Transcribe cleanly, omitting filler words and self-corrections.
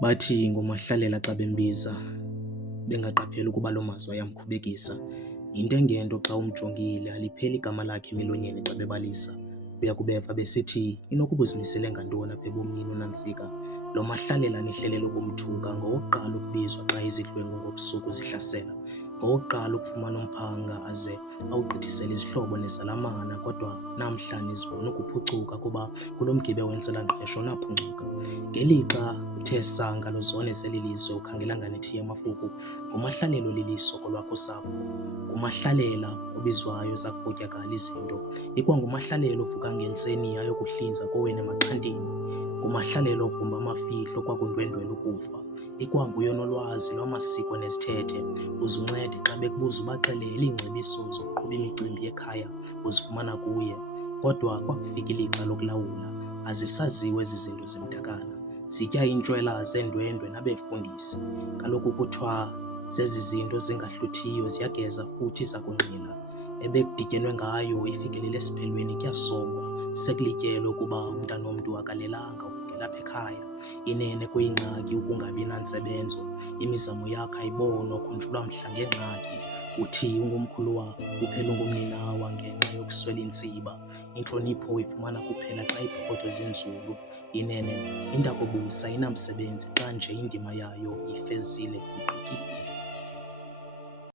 Bathi ngoMahlalela xa bembiza bengaqapheli ukuba loo mazwi ayamkhubekisa. Yinto engento xa umjongile alipheli igama lakhe emilonyeni xa bebalisa. Uya kubeva besithi inokuba uzimisele ngantoni apha ebomini uNantsika. Lo Mahlalela nihlelela ukumthuka ngowokuqala ukubizwa xa izidlwengu ngobusuku zihlasela, ngowokuqala ukufumana umphanga aze awugqithisele izihlobo nezalamane, kodwa namhla nizibona ukuphucuka kuba kulo mgibe wentswela-ngqesho naphuncuka. Ngelixa uthe sanga luzone zeli lizwe ukhangela nganethiya amafuku, nguMahlalelo liliso kolwakho usapho. NguMahlalela obizwayo zakupotyakala izinto, ikwanguMahlalela ovuka ngentseni ayokuhlinza kowenu emaxhantini. NguMahlalela ogumba amafihlo kwakundwendwela ukufa, ikwanguye onolwazi lwamasiko nezithethe. Uze uncede xa bekubuza ubaxelele iingcebiso zokuqhuba imicimbi yekhaya uzifumana kuye. Kodwa kwakufika ilixa lokulawula, azisaziwe ezi zinto zimdakana, zitya iintshwela zeendwendwe nabefundisi. Kaloku kuthiwa zezi zinto zingahluthiyo ziyageza futhi zakunqila. Ebekudityenwe ngayo ifikelele esiphelweni kuyasongwa, sekulityelwe ukuba umntanomntu akalelanga uvukela apha ekhaya. Inene kuyingxaki ukungabi nantsebenzo, imizamo yakho ayibonwa ukhunjulwa mhla ngengxaki. Uthi ungumkhuluwa uphela ungumninawa ngenxa yokuswela intsiba. Intlonipho uyifumana kuphela xa iipokotho zinzulu. Inene intakobusa ayinamsebenzi xa nje indima yayo ifezile igqityile.